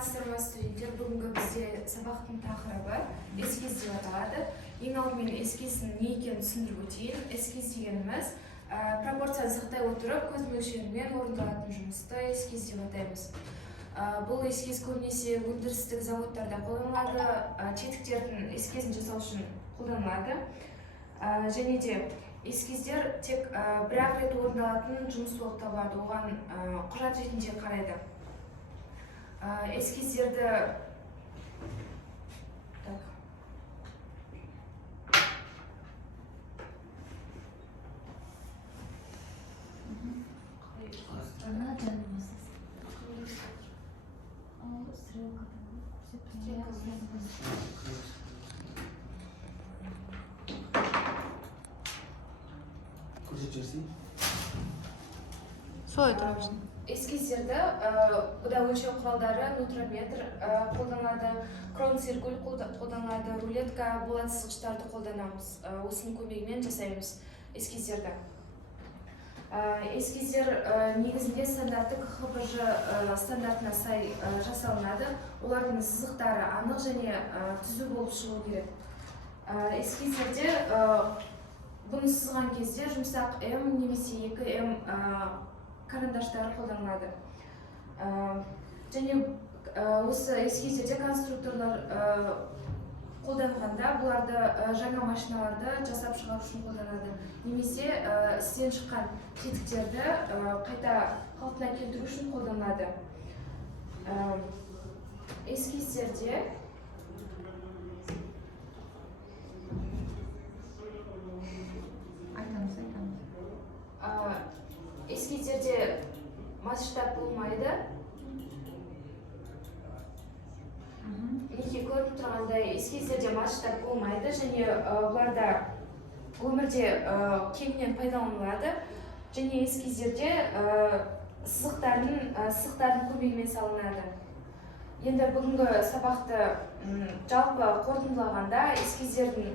саламатсыздар ма студенттер? Бүгінгі бізде сабақтың тақырыбы эскиз деп аталады. Ең алдымен эскиздің не екенін түсіндіріп өтейін. Эскиз дегеніміз пропорцияны сақтай отырып көз мөлшерімен орындалатын жұмысты эскиз деп атаймыз. Бұл эскиз көбінесе өндірістік заводтарда қолданылады, тетіктердің эскизін жасау үшін қолданылады. Және де эскиздер тек бір-ақ рет орындалатын жұмыс болып табылады, оған құжат ретінде қарайды. Эскиздерді солай тұрмыз. эскиздерді бұда өлшеу құралдары нутрометр қолданылады, крон-циркуль қолданылады, рулетка, болат сызғыштарды қолданамыз. Осының көмегімен жасаймыз эскиздерді. Эскиздер негізінде стандарттық ХБЖ стандартына сай жасалынады. Олардың сызықтары анық және түзу болып шығу керек. Эскиздерде бұны сызған кезде жұмсақ М немесе 2М карандаштары қолданылады. Және осы эскиздерде конструкторлар қолданғанда бұларды жаңа машиналарды жасап шығару үшін қолданады. Немесе істен шыққан тетіктерді қайта қалпына келтіру үшін қолданылады. Эскиздерде эскиздерде масштаб болмайды. Неге көріп тұрғандай эскиздерде масштаб болмайды және бұларда өмірде кеңінен пайдаланылады. Және эскиздерде сызықтардың көмегімен салынады. Енді бүгінгі сабақты жалпы қорытындылағанда эскиздердің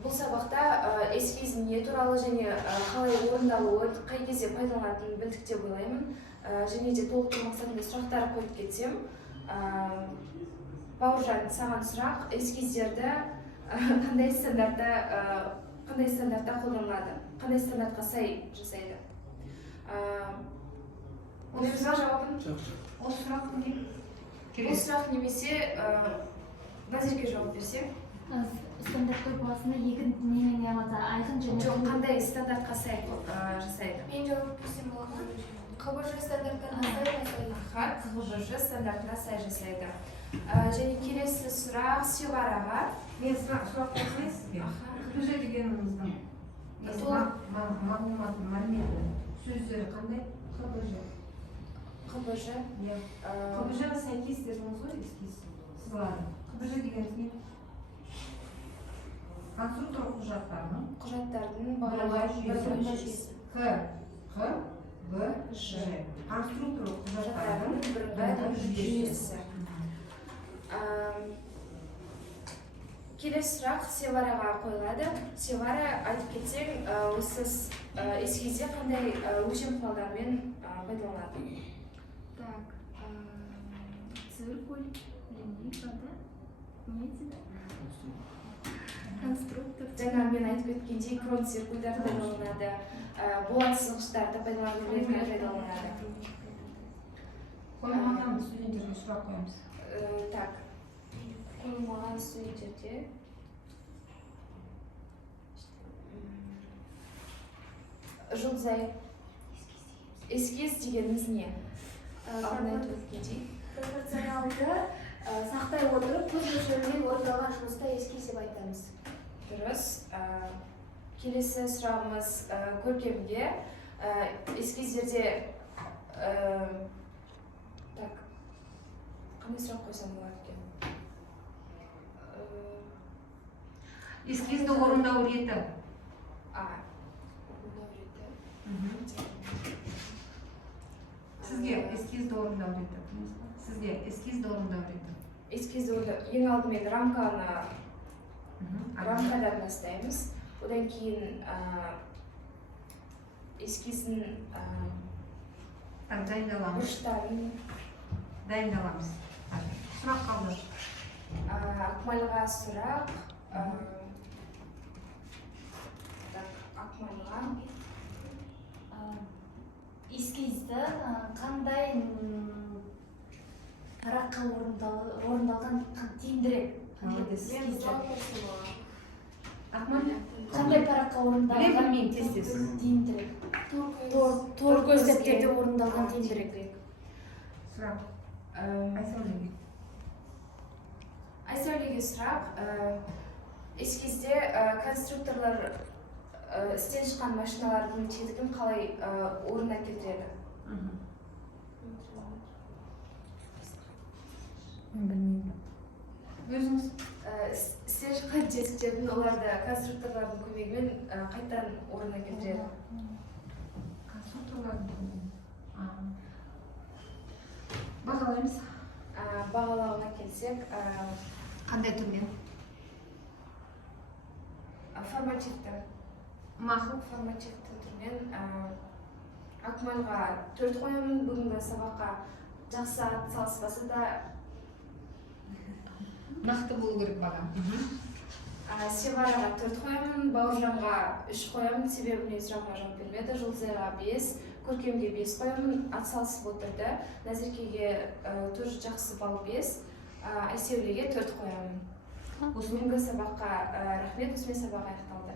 бұл сабақта эскиздің не туралы және қалай орындалуы, қай кезде пайдаланатынын білдік деп ойлаймын. Және де толықтыру мақсатында сұрақтар қойып кетсем, Бауыржан, саған сұрақ, эскиздерді қандай стандартта қолданылады? Қандай стандартқа сай жасайды? Оныңызға жауабын? Осы сұрақ не? Бұл сұрақ немесе Назерге жауап берсе? Стандарт басында екі немен айқын және жоқ, қандай стандартқа сай жасайды? Мен жауап берсем болады ма? ХБЖ стандартына сай жасайды. ХБЖ стандартына сай жасайды. Және келесі сұрақ Севараға. Мен сұрақ қойсай сізге. ХБЖ дегеніміздің мәліметі сөздері қандай? ХБЖ. ХБЖ-ға сәйкес дедіңіз ғой, эскиз сызылады. ХБЖ дегеніміз не? Конструктор құжаттардың бірыңғай жүйесі. ХБЖ. Конструктор құжаттардың бірыңғай жүйесі. Келесі сұрақ Севараға қойылады. Севара, айтып кетсең, осы эскизде қандай өлшем құралдарымен пайдаланады? Так, циркуль, линейка, метр, конструктор. Жаңа мен айтып кеткендей крон-циркульдар пайдаланады, болат сызғыштарды пайдаланады, пайдаланады. Қоймаған студенттерге сұрақ қоямыз. Так, қоймаған студенттерде Жұлдызай, эскиз дегеніміз не? Айтып өткендей. Пропорционалды сақтай отырып көз мөлшерімен орындалған жұмыста эскиз деп айтамыз. Дұрыс. Келесі сұрағымыз Көркемге. Эскиздерде қандай сұрақ қойсам болады екен? Эскизді орындау реті. Сізге эскизді орындау реті. Сізге эскизді орындау реті. Эскизді ең алдымен рамкадан бастаймыз. Одан кейін эскиздің дайындаламыз. бұрыштарын дайындаламыз. Сұрақ қалды. Акмалға сұрақ. Акмалға. Эскизді қандай параққа орындалған тиімдірек? Ақман? Қандай параққа Біле орындалған білмеймін, тез-тез. тиімдірек? Тор көздерде орындалған тиімдірек. Сұрақ. Айсәулеге. Айсәулеге сұрақ. Эскизде конструкторлар істен шыққан машиналардың тетігін қалай орнына келтіреді? Өзіңіз? Істен шыққан тетіктерін оларды конструкторлардың көмегімен қайтадан орнына келтіреді. Конструкторлардың көмегімен. Бағалаймыз. Бағалауға келсек, Қандай түрмен? формативті. Мақұл. Формативті түрмен Акмалға 4 қоямын. Бүгінгі сабаққа жақсы атсалыспаса да Нақты болу керек баға. Севараға 4 қоямын, Бауыржанға 3 қоямын, себебі мен сұрағыма жауап бермеді. Жұлдызайға 5, Көркемге 5 қоямын, атсалысып отырды. Назеркеге тоже жақсы балл 5, Айсәулеге 4 қоямын. Бүгінгі сабаққа рахмет, осымен сабақ аяқталды.